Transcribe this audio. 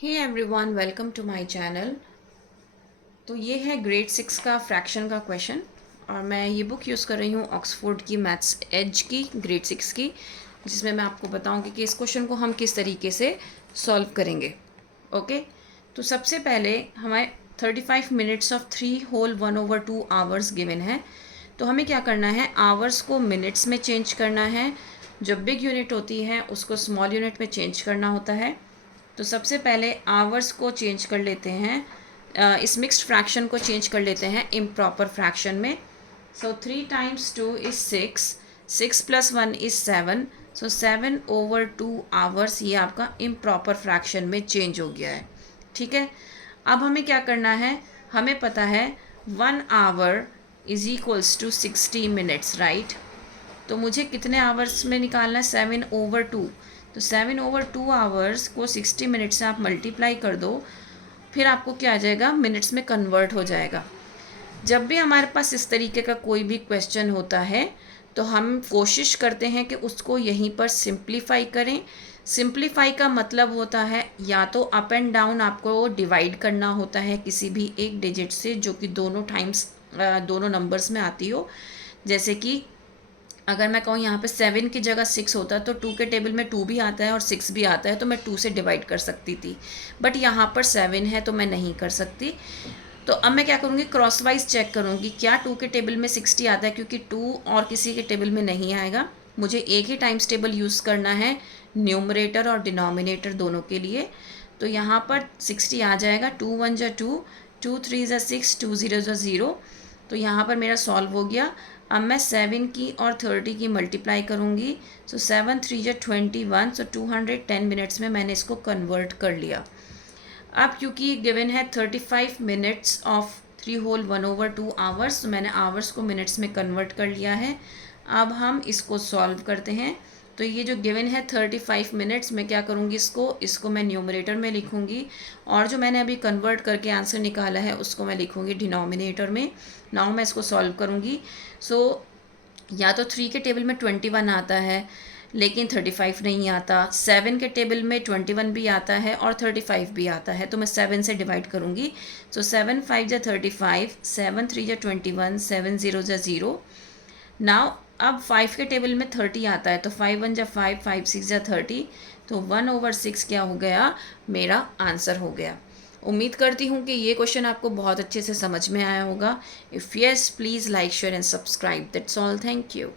Hey everyone, welcome to my channel. तो ये है ग्रेड 6 का फ्रैक्शन का क्वेश्चन और मैं ये बुक यूज़ कर रही हूँ ऑक्सफोर्ड की मैथ्स एज की ग्रेड 6 की, जिसमें मैं आपको बताऊँगी कि इस क्वेश्चन को हम किस तरीके से सॉल्व करेंगे। ओके, तो सबसे पहले हमारे 35 minutes of 3 whole 1/2 hours given है। तो हमें क्या करना है, आवर्स को मिनट्स में चेंज करना है। जो बिग यूनिट होती है उसको स्मॉल यूनिट में चेंज करना होता है। तो सबसे पहले आवर्स को चेंज कर लेते हैं, इस मिक्स्ड फ्रैक्शन को चेंज कर लेते हैं इम्प्रॉपर फ्रैक्शन में। सो 3 × 2 इज़ 6, 6 + 1 इज़ 7। सो 7/2 आवर्स ये आपका इम्प्रॉपर फ्रैक्शन में चेंज हो गया है। ठीक है, अब हमें क्या करना है, हमें पता है 1 hour is equals to 60 minutes, right. तो मुझे कितने आवर्स में निकालना है, 7/2। तो 7/2 आवर्स को 60 मिनट से आप मल्टीप्लाई कर दो, फिर आपको क्या आ जाएगा, मिनट्स में कन्वर्ट हो जाएगा। जब भी हमारे पास इस तरीके का कोई भी क्वेश्चन होता है तो हम कोशिश करते हैं कि उसको यहीं पर सिंप्लीफाई करें। सिंप्लीफाई का मतलब होता है या तो अप एंड डाउन आपको डिवाइड करना होता है किसी भी एक डिजिट से जो कि दोनों नंबर्स में आती हो। जैसे कि अगर मैं कहूँ यहाँ पे 7 की जगह 6 होता तो 2 के टेबल में 2 भी आता है और 6 भी आता है, तो मैं 2 से डिवाइड कर सकती थी। बट यहाँ पर 7 है तो मैं नहीं कर सकती। तो अब मैं क्या करूँगी, क्रॉस वाइज चेक करूँगी क्या 2 के टेबल में 60 आता है, क्योंकि 2 और किसी के टेबल में नहीं आएगा। मुझे एक ही टाइम्स टेबल यूज़ करना है न्यूमरेटर और डिनोमिनेटर दोनों के लिए। तो यहाँ पर 60 आ जाएगा, 2 × 1 = 2, 2 × 3 = 6, 2 × 0 = 0। तो यहाँ पर मेरा सॉल्व हो गया। अब मैं 7 की और 30 की मल्टीप्लाई करूँगी। सो 7 × 3 = 21। सो 210 मिनट्स में मैंने इसको कन्वर्ट कर लिया। अब क्योंकि गिवन है 35 मिनट्स ऑफ 3 होल 1/2 आवर्स, तो मैंने आवर्स को मिनट्स में कन्वर्ट कर लिया है। अब हम इसको सॉल्व करते हैं। तो ये जो गिवन है 35 मिनट्स, मैं क्या करूँगी, इसको मैं न्यूमरेटर में लिखूँगी और जो मैंने अभी कन्वर्ट करके आंसर निकाला है उसको मैं लिखूँगी डिनोमिनेटर में। नाउ मैं इसको सॉल्व करूँगी। सो या तो 3 के टेबल में 21 आता है लेकिन 35 नहीं आता, 7 के टेबल में 21 भी आता है और 35 भी आता है, तो मैं 7 से डिवाइड करूँगी। सो 7 × 5 = 35, 7 × 3 = 21, 7 × 0 = 0। नाउ अब 5 के टेबल में 30 आता है, तो 5 × 1 = 5, 5 × 6 = 30। तो 1/6 क्या हो गया, मेरा आंसर हो गया। उम्मीद करती हूँ कि ये क्वेश्चन आपको बहुत अच्छे से समझ में आया होगा। If yes, please like, share and subscribe. That's all, thank you.